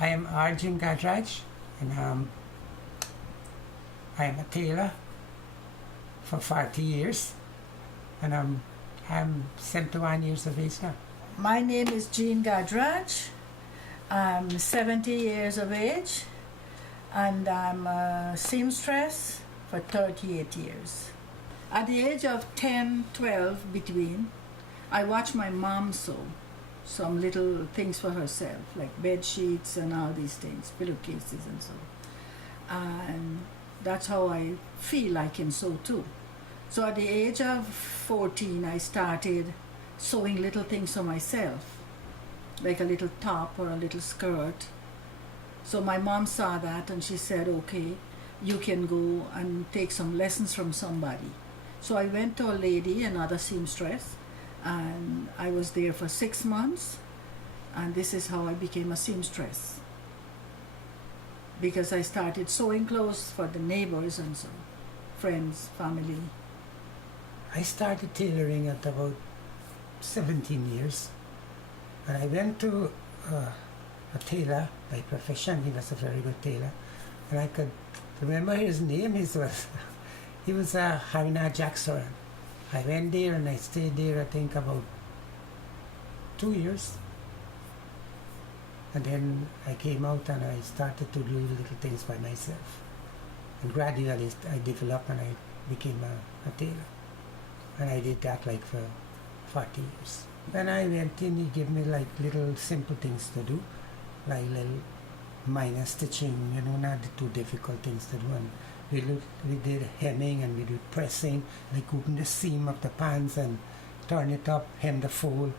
I am Arjun Gadraj, and I am a tailor for 40 years, and I'm 71 years of age now. My name is Jean Gadraj. I'm 70 years of age, and I'm a seamstress for 38 years. At the age of 10, 12 between, I watched my mom sew some little things for herself, like bed sheets and all these things, pillowcases and so. And that's how I feel I can sew too. So at the age of 14, I started sewing little things for myself, like a little top or a little skirt. So my mom saw that and she said, okay, you can go and take some lessons from somebody. So I went to a lady, another seamstress, and I was there for 6 months, and this is how I became a seamstress. Because I started sewing clothes for the neighbors and so, friends, family. I started tailoring at about 17 years, and I went to a tailor by profession. He was a very good tailor, and I could remember his name. He was Harina Jackson. I went there and I stayed there, I think, about 2 years. And then I came out and I started to do little things by myself. And gradually I developed and I became a tailor. And I did that like for 40 years. When I went in, he gave me like little simple things to do, like little minor stitching, not the too difficult things to do. And we did hemming and we did pressing, like open the seam of the pants and turn it up, hem the fold,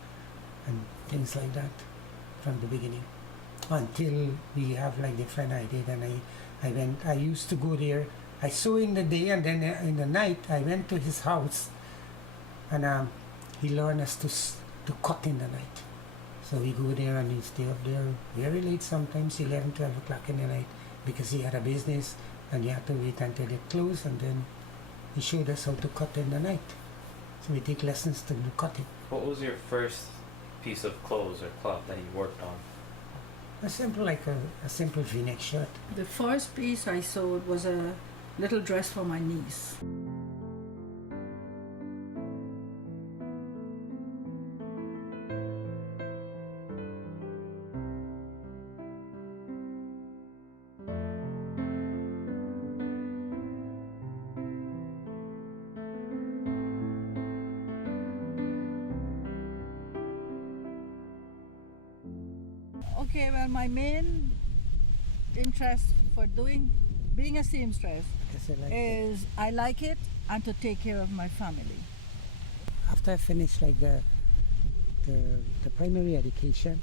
and things like that from the beginning. Until we have like different ideas, and I used to go there. I sew in the day, and then in the night I went to his house, and he learned us to cut in the night. So we go there and we stay up there very late, sometimes 11, 12 o'clock in the night, because he had a business and you had to wait until it closed, and then he showed us how to cut in the night. So we take lessons to do cutting. What was your first piece of clothes or cloth that you worked on? A simple, like a simple V-neck shirt. The first piece I sewed was a little dress for my niece. Okay, well, my main interest for being a seamstress is I like it and to take care of my family. After I finished like the primary education,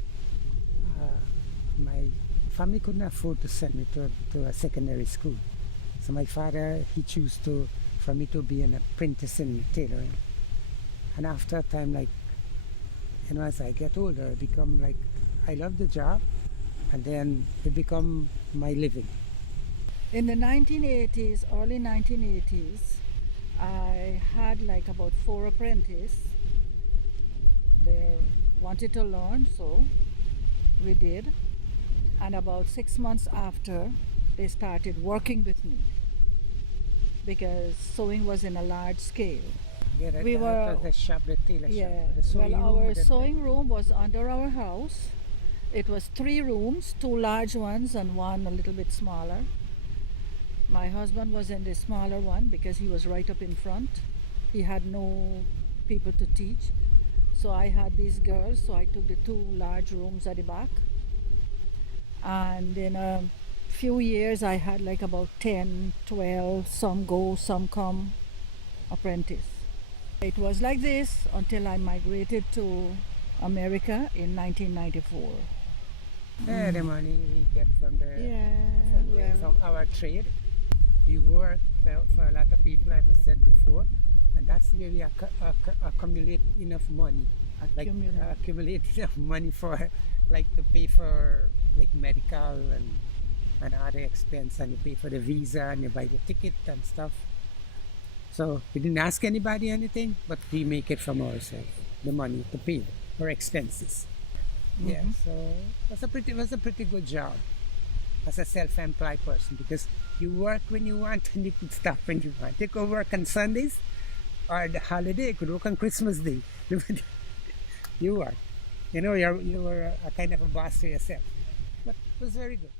my family couldn't afford to send me to a secondary school. So my father, he chose for me to be an apprentice in tailoring. And after a time, like, as I get older, it become like, I love the job, and then it become my living. In the 1980s, early 1980s, I had like about 4 apprentices. They wanted to learn, so we did. And about 6 months after, they started working with me because sewing was in a large scale. Yeah, We were the shop, the tailor yeah. shop. The sewing Well, our room, sewing room was under our house. It was 3 rooms, 2 large ones and one a little bit smaller. My husband was in the smaller one because he was right up in front. He had no people to teach. So I had these girls, so I took the 2 large rooms at the back. And in a few years I had like about 10, 12, some go, some come, apprentice. It was like this until I migrated to America in 1994. Yeah, the money we get from Yeah, from our trade. We work for a lot of people, like I said before, and that's where we accumulate enough money. Accumulate enough money for, like, to pay for like medical and other expense, and you pay for the visa and you buy the ticket and stuff. So we didn't ask anybody anything, but we make it from ourselves, the money to pay for expenses. Yeah, so it was a pretty good job as a self-employed person, because you work when you want and you could stop when you want. You could work on Sundays or the holiday. You could work on Christmas Day. You work. You know, you were a kind of a boss to yourself. But it was very good.